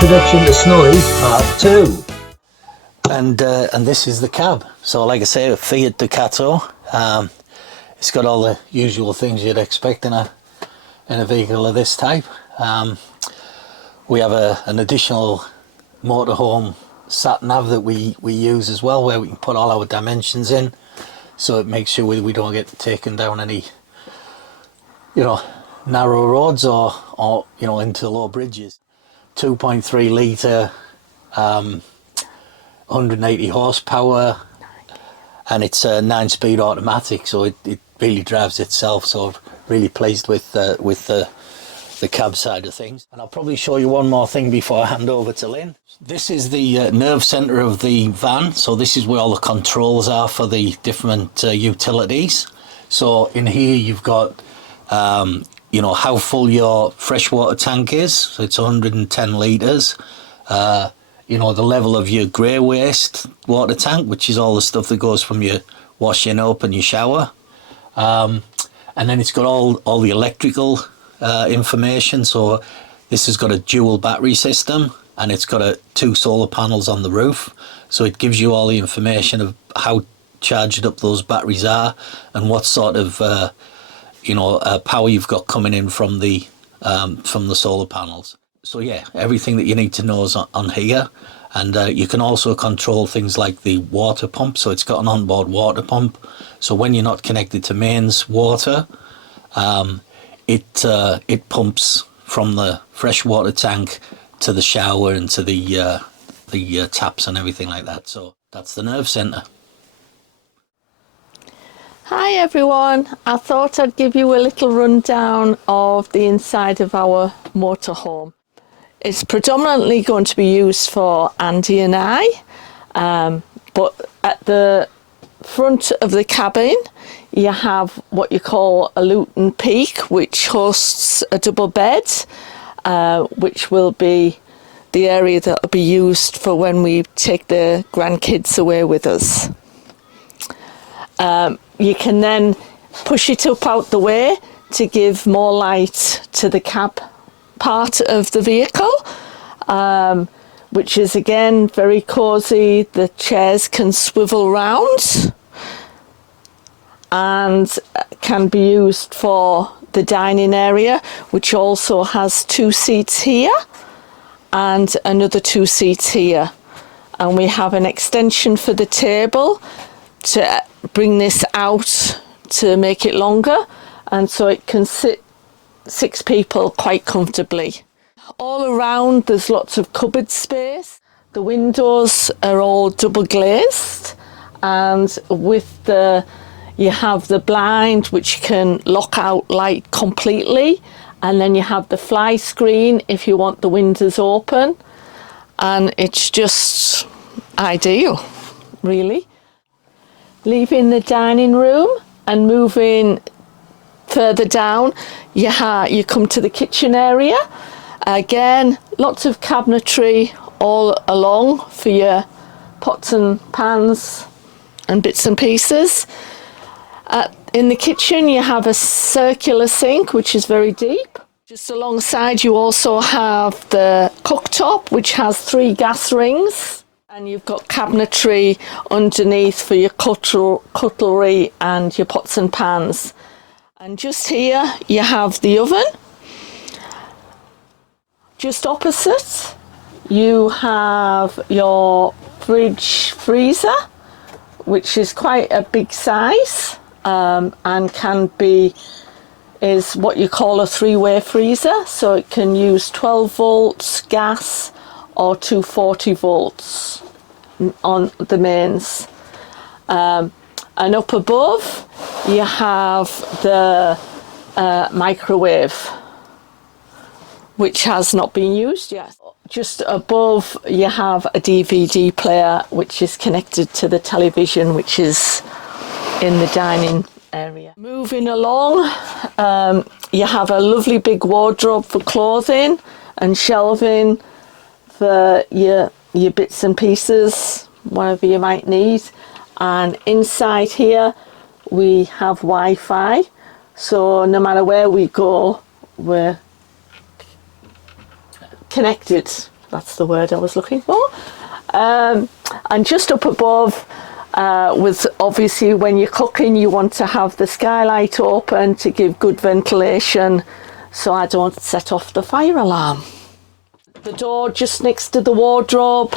Introduction to Snowy Part 2. And this is the cab. So like I say, a Fiat Ducato. It's got all the usual things you'd expect in a vehicle of this type. We have an additional motorhome sat nav that we use as well, where we can put all our dimensions in, so it makes sure we don't get taken down any, narrow roads or into low bridges. 2.3 litre, 180 horsepower, and it's a 9-speed automatic, so it really drives itself. So I'm really pleased with the cab side of things. And I'll probably show you one more thing before I hand over to Lynn. This is the nerve centre of the van, so this is where all the controls are for the different utilities. So in here you've got how full your freshwater tank is, so it's 110 litres. The level of your grey waste water tank, which is all the stuff that goes from your washing up and your shower. And then it's got all the electrical information. So this has got a dual battery system, and it's got 2 solar panels on the roof. So it gives you all the information of how charged up those batteries are and what sort of power you've got coming in from the solar panels. So yeah, everything that you need to know is on here. And you can also control things like the water pump. So it's got an onboard water pump. So when you're not connected to mains water, it pumps from the freshwater tank to the shower and to the taps and everything like that. So that's the nerve centre. Hi everyone, I thought I'd give you a little rundown of the inside of our motorhome. It's predominantly going to be used for Andy and I, but at the front of the cabin you have what you call a Luton Peak, which hosts a double bed, which will be the area that will be used for when we take the grandkids away with us. You can then push it up out the way to give more light to the cab part of the vehicle, which is again very cosy. The chairs can swivel round and can be used for the dining area, which also has 2 seats here and another 2 seats here. And we have an extension for the table to bring this out to make it longer, and so it can sit 6 people quite comfortably. All around there's lots of cupboard space. The windows are all double glazed, and you have the blind which can lock out light completely, and then you have the fly screen if you want the windows open, and it's just ideal, really. Leaving the dining room and moving further down, you come to the kitchen area. Again, lots of cabinetry all along for your pots and pans and bits and pieces. In the kitchen you have a circular sink which is very deep. Just alongside you also have the cooktop, which has 3 gas rings. And you've got cabinetry underneath for your cutlery and your pots and pans. And just here you have the oven. Just opposite you have your fridge freezer, which is quite a big size, and is what you call a 3-way freezer. So it can use 12 volts gas or 240 volts on the mains. And up above you have the microwave, which has not been used yet. Just above you have a DVD player which is connected to the television, which is in the dining area. Moving along, you have a lovely big wardrobe for clothing and shelving for your bits and pieces, whatever you might need. And inside here we have Wi-Fi, so no matter where we go we're connected That's the word I was looking for. And just up above, with obviously when you're cooking, you want to have the skylight open to give good ventilation so I don't set off the fire alarm. The door just next to the wardrobe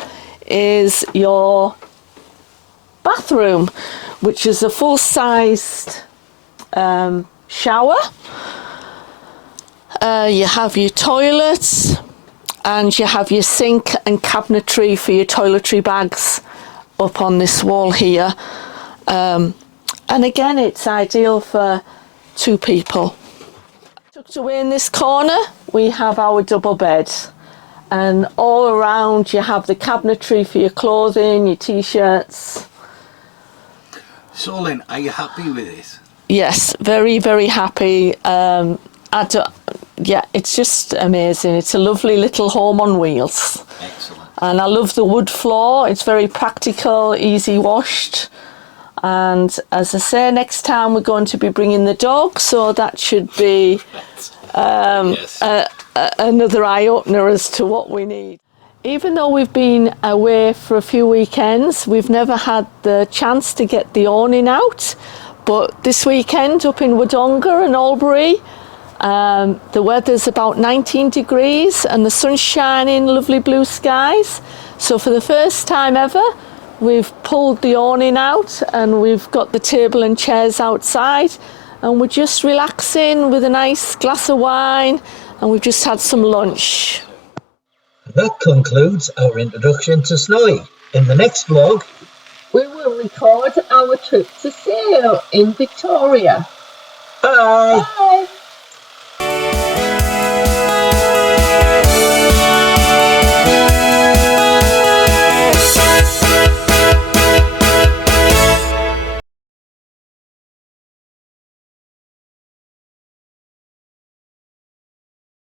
is your bathroom, which is a full-sized shower. You have your toilets, and you have your sink and cabinetry for your toiletry bags up on this wall here. And again, it's ideal for 2 people. Tucked away in this corner, we have our double bed. And all around you have the cabinetry for your clothing, your t-shirts. So Lynn, are you happy with this? Yes, very, very happy. Yeah, it's just amazing. It's a lovely little home on wheels. Excellent. And I love the wood floor. It's very practical, easy washed. And as I say, next time we're going to be bringing the dog, so that should be Yes. another eye-opener as to what we need. Even though we've been away for a few weekends, we've never had the chance to get the awning out. But this weekend up in Wodonga and Albury, the weather's about 19 degrees and the sun's shining, lovely blue skies. So for the first time ever, we've pulled the awning out and we've got the table and chairs outside, and we're just relaxing with a nice glass of wine, and we've just had some lunch. That concludes our introduction to Snowy. In the next vlog, We will record our trip to Sale in Victoria. bye! Bye.